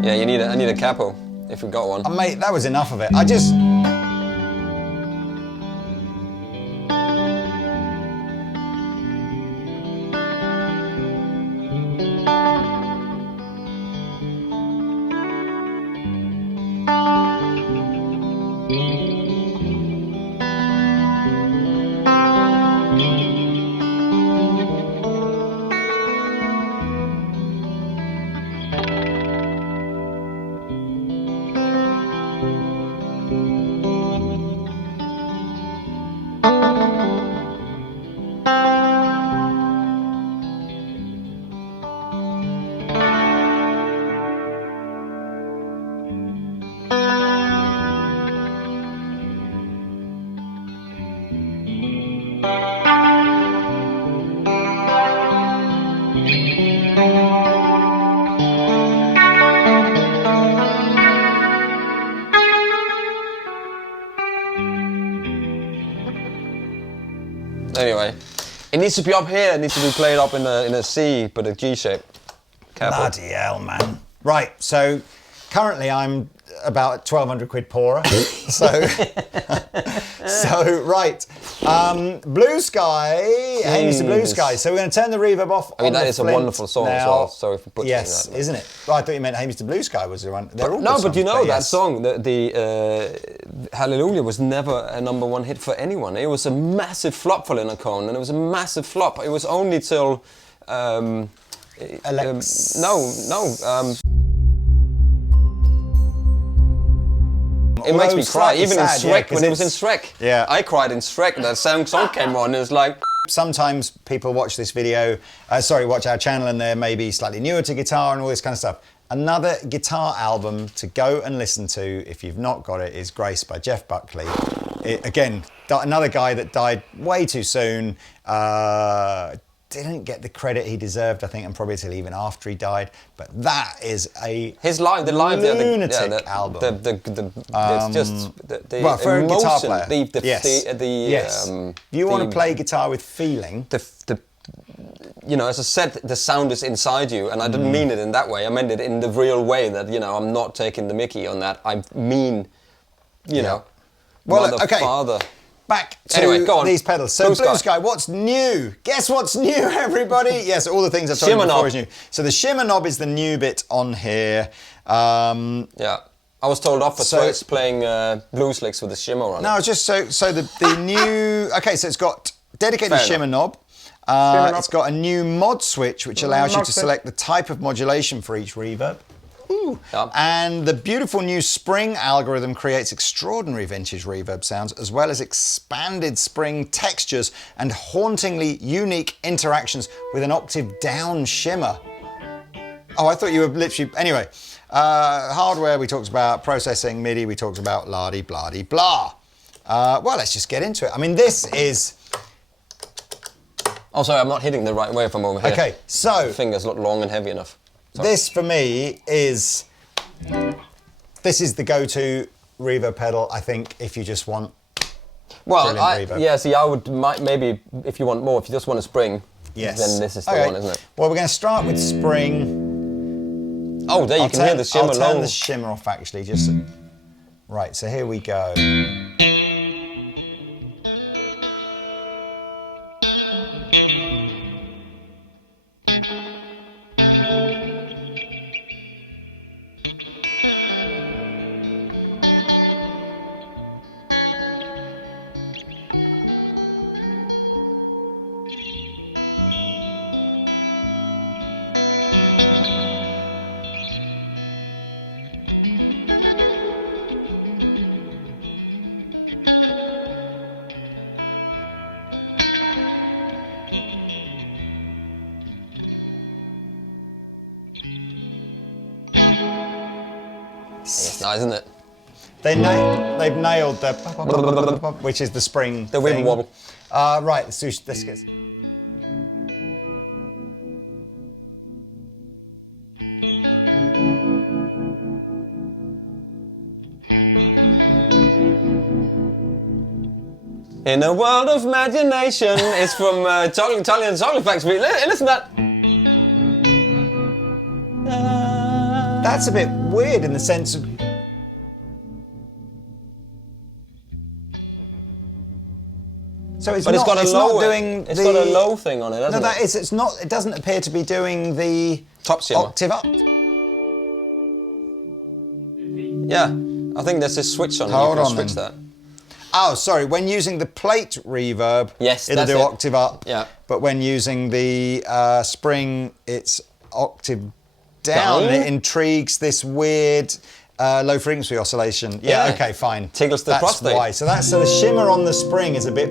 Yeah, I need a capo, if we got one. Mate, that was enough of it. I just... Anyway, it needs to be up here. It needs to be played up in a C, but a G shape. Careful. Bloody hell, man. Right, so currently I'm about 1,200 quid poorer. so right. Blue Sky, Amy's the Blue Sky. So we're going to turn the reverb off. I mean, that is a Flint wonderful song now. as well. Sorry for butchering yes, that. Isn't it? Well, I thought you meant Amy's the Blue Sky was the one. They're all no, but you know that yes. song, the Hallelujah was never a #1 hit for anyone. It was a massive flop for Leonard Cohen, and it was a massive flop. It was only till... Alex. It makes me cry, even in Shrek, when it was in Shrek. Yeah. I cried in Shrek, that song came on, and it's like... Sometimes people watch this video, watch our channel, and they're maybe slightly newer to guitar and all this kind of stuff. Another guitar album to go and listen to, if you've not got it, is Grace by Jeff Buckley. Again, another guy that died way too soon. Didn't get the credit he deserved, I think, and probably till even after he died. But that is a lunatic album. It's just the well, for emotion, a guitar player. Yes. You want to play guitar with feeling. You know, as I said, the sound is inside you, and I didn't mean it in that way. I meant it in the real way that, you know, I'm not taking the mickey on that. I mean, you know, well, okay. Father. Back to these pedals. So Blue Sky, what's new? Guess what's new, everybody? Yes, all the things I've told you before is new. So the shimmer knob is the new bit on here. Yeah. I was told off for first playing blues licks with the shimmer on it. No, just so the new... Okay, so it's got dedicated shimmer knob. It's got a new mod switch, which allows you to select the type of modulation for each reverb. Ooh. Yeah. And the beautiful new spring algorithm creates extraordinary vintage reverb sounds, as well as expanded spring textures and hauntingly unique interactions with an octave down shimmer. Oh, I thought you were literally... Anyway, hardware we talked about, processing, MIDI we talked about, la-di-blah-di-blah. Well, let's just get into it. I mean, this is... Oh, sorry, I'm not hitting the right way from over here. Okay, so... The fingers look long and heavy enough. Sorry. This, for me, is... This is the go-to reverb pedal, I think, if you just want brilliant reverb. I would maybe, if you want more, if you just want a spring, then this is the one, isn't it? Well, we're going to start with spring. Oh, there you can hear the shimmer. I'll turn the shimmer off, actually. Right, so here we go. It's nice, isn't it? They've nailed the which is the spring. The wibble wobble. Right, let's get. In a world of imagination, it's from Charlie and Chocolate Factory. Listen to that. That's a bit weird in the sense of... So it's got a low thing on it, hasn't it? No, it's not. It doesn't appear to be doing the top shimmer. Octave up. Yeah, I think there's a switch on. Hold you can on switch then. that. Oh, sorry. When using the plate reverb, it'll do octave up. Yeah. But when using the spring, it's octave down. And it intrigues this weird low frequency oscillation. Yeah. Okay. Fine. Tickles the prostate. That's why. So the shimmer on the spring is a bit.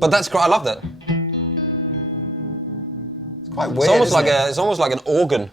But that's great. I love that. It's quite weird. It's almost like an organ.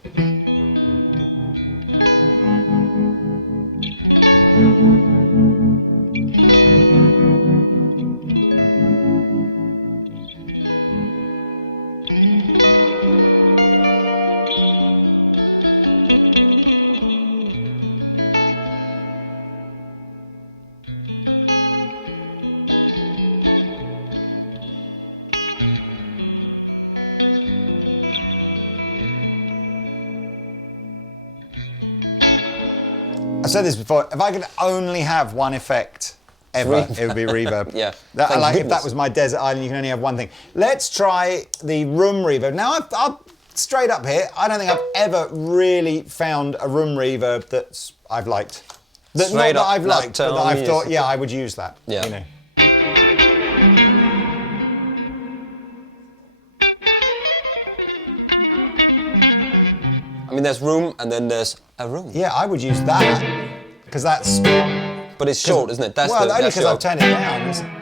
I've said this before, if I could only have one effect ever, it would be reverb. Yeah. If that was my desert island, you can only have one thing. Let's try the room reverb. Now, I'll straight up here, I don't think I've ever really found a room reverb that I've liked. That I've liked, but that I've thought, yeah, I would use that. Yeah. You know. I mean, there's room and then there's a room. Yeah, I would use that because that's. But it's short, isn't it? That's only because I've turned it down.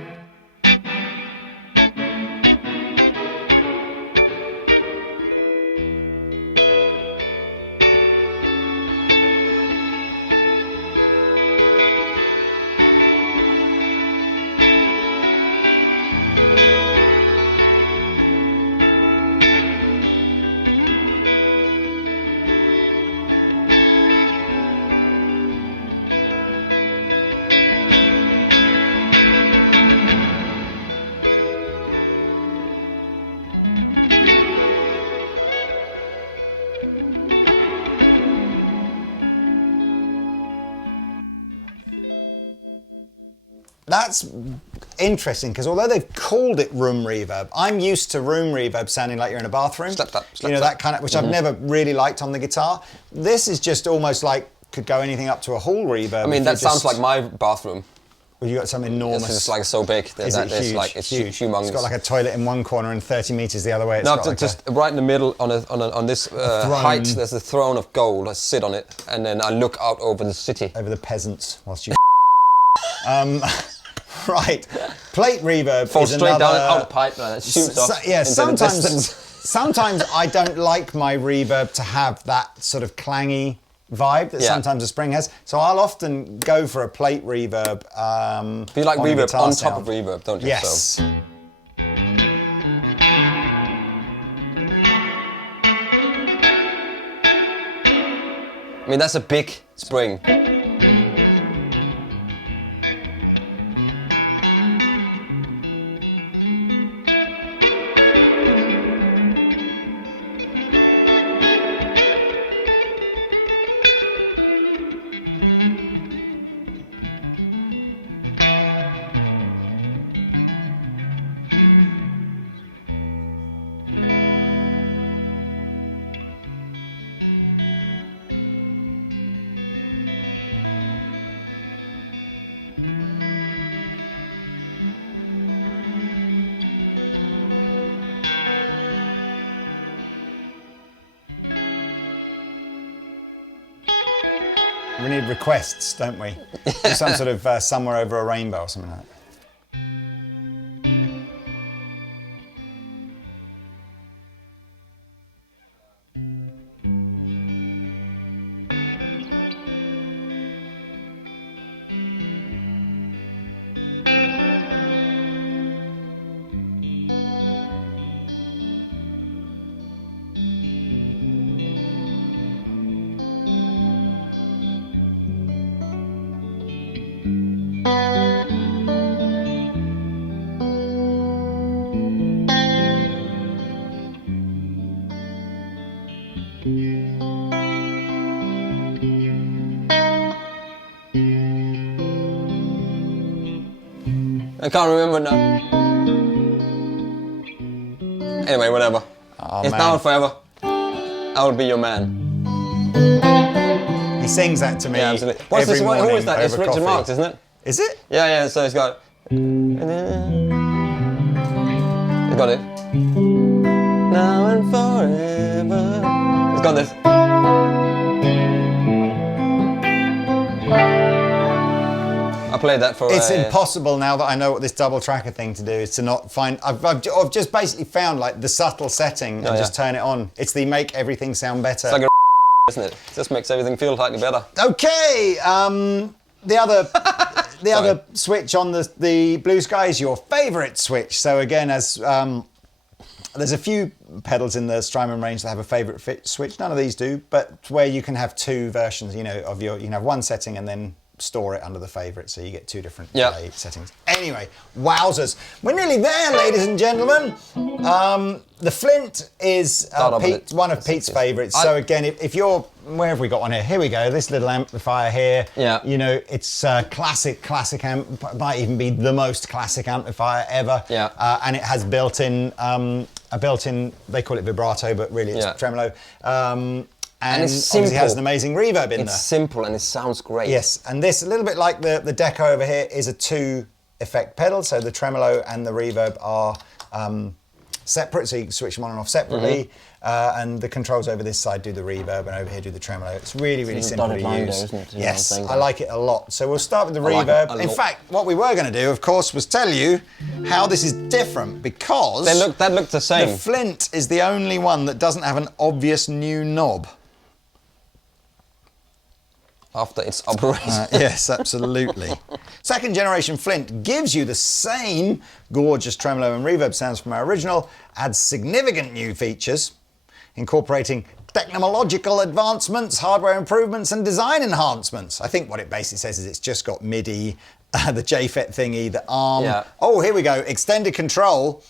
That's interesting because although they've called it room reverb, I'm used to room reverb sounding like you're in a bathroom. That kind of, which I've never really liked on the guitar. This is just almost like could go anything up to a hall reverb. I mean, that sounds like my bathroom. Well, you got something enormous. It's like so big. Is it huge? Like, it's huge. Humongous. It's got like a toilet in one corner and 30 meters the other way. No, just right in the middle on this height. There's a throne of gold. I sit on it, and then I look out over the city, over the peasants, whilst you. Right, plate reverb falls is straight another, down out the pipe and it shoots off. Yeah, into the distance. Sometimes I don't like my reverb to have that sort of clangy vibe that sometimes a spring has. So I'll often go for a plate reverb. You like reverb on top of reverb, don't you? Yes. So. I mean, that's a big spring. We need requests, don't we? Some sort of Somewhere Over a Rainbow or something like that. I can't remember now. Anyway, whatever. Oh, it's now and forever. I will be your man. He sings that to me. Yeah, absolutely. What's this? Who is that? It's Richard Marx, isn't it? Is it? Yeah, yeah. So it's got. You got it. Now and forever. It's got this. I played that for. It's impossible now that I know what this double tracker thing to do is to not find. I've just basically found like the subtle setting and just turn it on. It's the make everything sound better. It's like a isn't it? It just makes everything feel slightly better. Okay. The other switch on the Blue Sky is your favourite switch. So again, as there's a few pedals in the Strymon range that have a favourite switch. None of these do, but where you can have two versions. You know, of you can have one setting and then store it under the favourite, so you get two different delay settings. Anyway, wowzers. We're nearly there, ladies and gentlemen. The Flint is one of Pete's favourites. So again, if you're where have we got one here? Here we go. This little amplifier here. Yeah. You know, it's classic amp. Might even be the most classic amplifier ever. Yeah. And it has built-in a built-in. They call it vibrato, but really it's tremolo. And it's simple. Obviously has an amazing reverb in there. It's simple and it sounds great. Yes, and this, a little bit like the Deco over here, is a 2-effect pedal. So the tremolo and the reverb are separate, so you can switch them on and off separately. And the controls over this side do the reverb and over here do the tremolo. It's really, really simple to use. Isn't it? Yes, I like it a lot. So we'll start with the reverb. Like in fact, what we were going to do, of course, was tell you how this is different, because that looked the same. The Flint is the only one that doesn't have an obvious new knob. After its operation. Yes, absolutely. Second generation Flint gives you the same gorgeous tremolo and reverb sounds from our original, adds significant new features, incorporating technological advancements, hardware improvements, and design enhancements. I think what it basically says is it's just got MIDI, the JFET thingy, the arm. Yeah. Oh, here we go, extended control.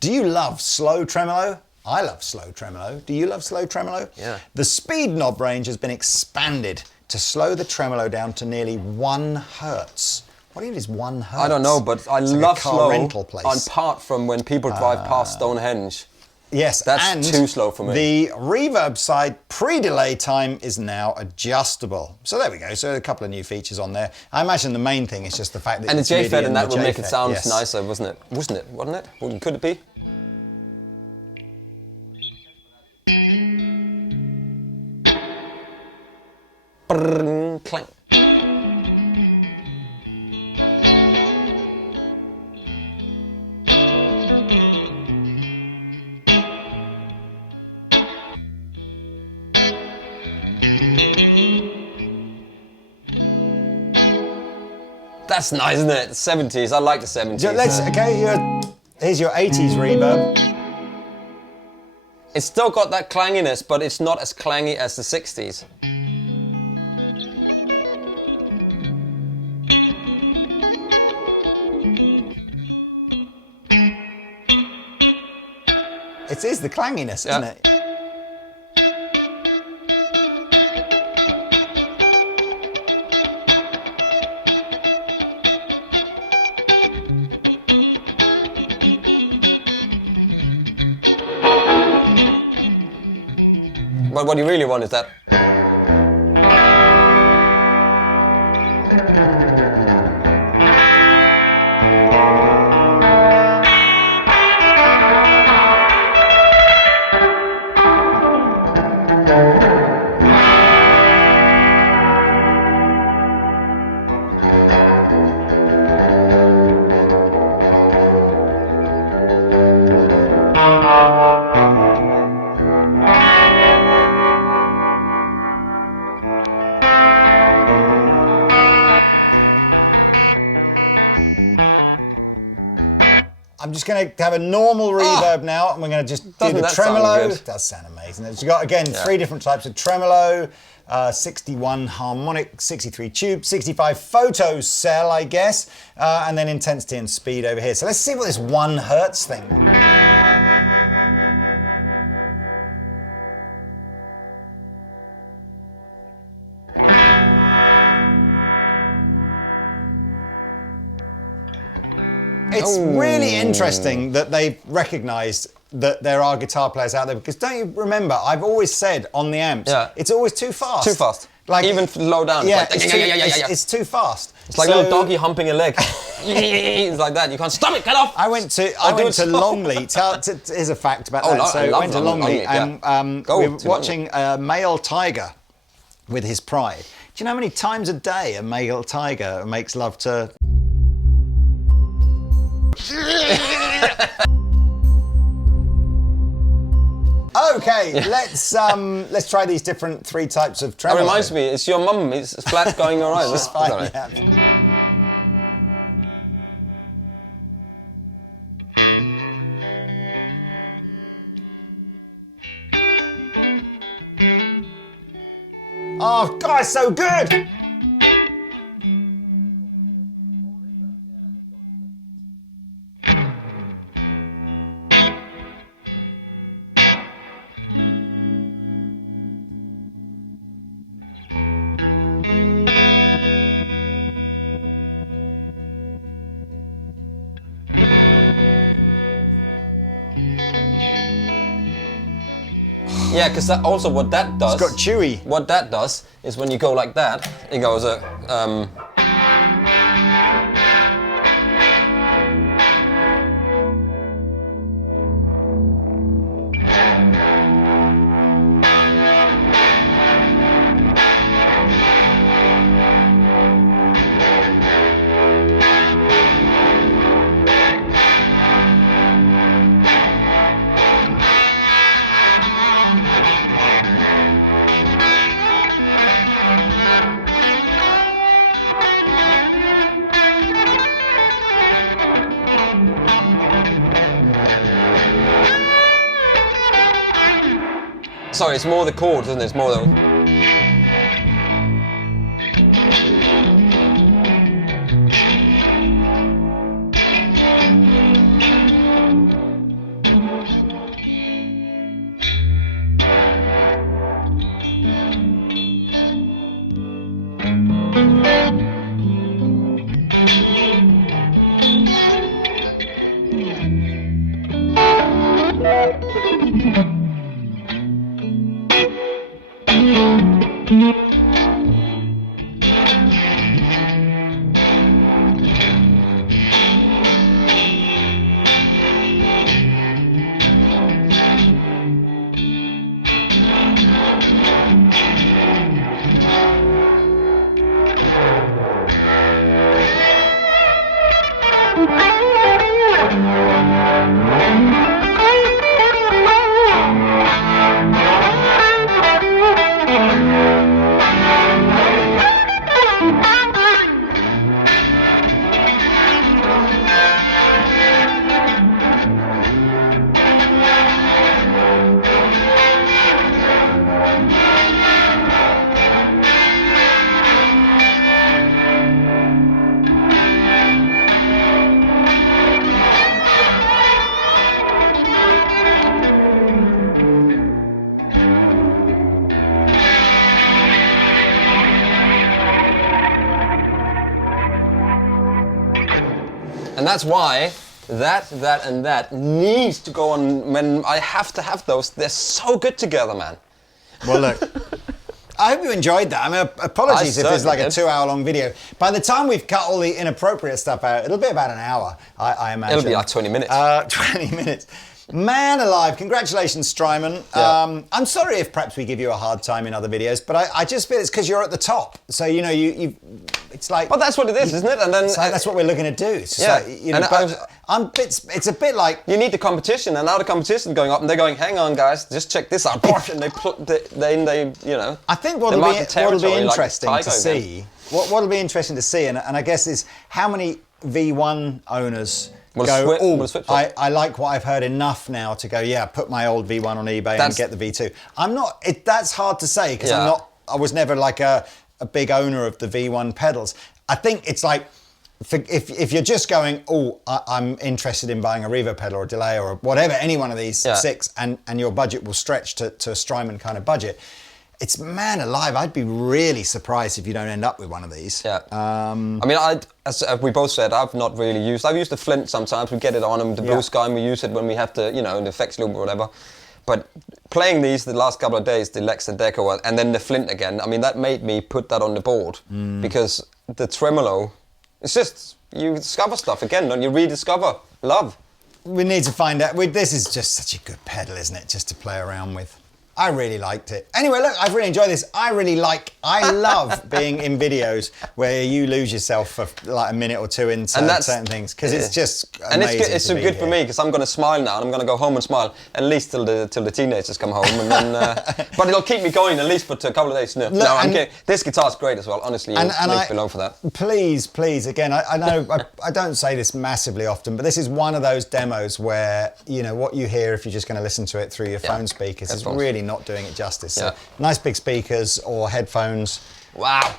Do you love slow tremolo? I love slow tremolo. Do you love slow tremolo? Yeah. The speed knob range has been expanded to slow the tremolo down to nearly 1 hertz. What even is 1 hertz? I don't know, but I love a car slow, rental place. apart from when people drive past Stonehenge. Yes, That's and too slow for me. The reverb side pre-delay time is now adjustable. So there we go. So a couple of new features on there. I imagine the main thing is just the fact that And the it's MIDI JFET and that the would make it JFET, sound yes. nicer, wasn't it? Wasn't it? Could it be? Brrrr, clank. That's nice, isn't it? The 70s. I like the 70s. Here's your 80s reverb. It's still got that clanginess, but it's not as clangy as the 60s. It is the clanginess, isn't it? But what you really want is that. I'm just going to have a normal reverb now, and we're going to just do the tremolo. It does sound amazing. It's got, again, 3 different types of tremolo, 61 harmonic, 63 tube, 65 photo cell, I guess, and then intensity and speed over here. So let's see what this 1 hertz thing. It's really interesting that they've recognised that there are guitar players out there, because don't you remember, I've always said on the amps, it's always too fast. Too fast. Like, even low down. Yeah, it's too fast. It's like a little doggy humping a leg. It's like that. You can't stop it. Get off. I went to Longley. Here's a fact about that. So I went to Longley, and we were watching a male tiger with his pride. Do you know how many times a day a male tiger makes love to? Okay, let's try these different 3 types of tremolo. That reminds me, it's your mum. It's flat going all right. She's fine, yeah. Oh, God, it's so good! Yeah, because also what that does... It's got chewy. What that does is when you go like that, it goes Sorry, it's more the chords, isn't it? It's more the... And that's why that, and that needs to go on when I have to have those. They're so good together, man. Well, look, I hope you enjoyed that. I mean, apologies if it's like a 2-hour-long video. By the time we've cut all the inappropriate stuff out, it'll be about an hour, I imagine. It'll be like 20 minutes. 20 minutes. Man alive, congratulations, Strymon. Yeah. I'm sorry if perhaps we give you a hard time in other videos, but I just feel it's because you're at the top. So, you know, it's like... Well, that's what it is, isn't it? And then that's what we're looking to do. It's just like, you know, it's a bit like... You need the competition, and now the competition going up, and they're going, hang on, guys, just check this out. And they you know... I think what'll be interesting to see, what'll be interesting to see, and I guess is how many V1 owners... I like what I've heard enough now to go, yeah, put my old V1 on eBay and get the V2. That's hard to say because I was never like a big owner of the V1 pedals. I think it's like, if you're just going, I'm interested in buying a Reverb pedal or a delay or whatever, any one of these 6, and your budget will stretch to a Strymon kind of budget. It's man alive. I'd be really surprised if you don't end up with one of these. Yeah. I mean, as we both said, I've not really used. I've used the Flint sometimes. We get it on them, the Blue Sky, and we use it when we have to, you know, in the effects loop or whatever. But playing these the last couple of days, the Lex and Deco, and then the Flint again. I mean, that made me put that on the board because the Tremolo. It's just you discover stuff again, don't you? Rediscover love. We need to find out. This is just such a good pedal, isn't it? Just to play around with. I really liked it. Anyway, look, I've really enjoyed this. I love being in videos where you lose yourself for like a minute or two in certain things because it's just amazing. And it's so good for me because I'm going to smile now and I'm going to go home and smile at least till the teenagers come home, and then. But it'll keep me going at least for a couple of days. No, I'm kidding. This guitar's great as well. Honestly, you make me long for that. Please, again, I know I don't say this massively often, but this is one of those demos where you know what you hear if you're just going to listen to it through your phone speakers is really not doing it justice. So nice big speakers or headphones. Wow.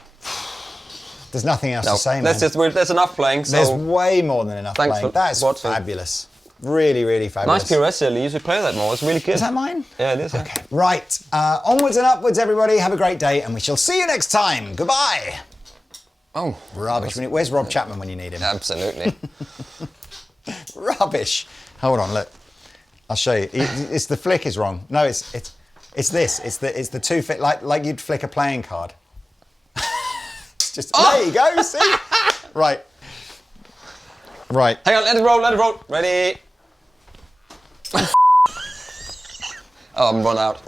There's nothing else to say, man. There's enough playing. So there's way more than enough playing. That's fabulous. Really, really fabulous. Nice PRS early. You should play that more. It's really good. Is that mine? Yeah, it is. Okay. Right. Onwards and upwards, everybody. Have a great day, and we shall see you next time. Goodbye. Oh, rubbish. Where's Rob Chapman when you need him? Absolutely. Rubbish. Hold on, look. I'll show you. It's the flick is wrong. No, it's It's this. It's the two fit like you'd flick a playing card. Just there you go. See? Right. Hang on. Let it roll. Ready? Oh, I'm run out.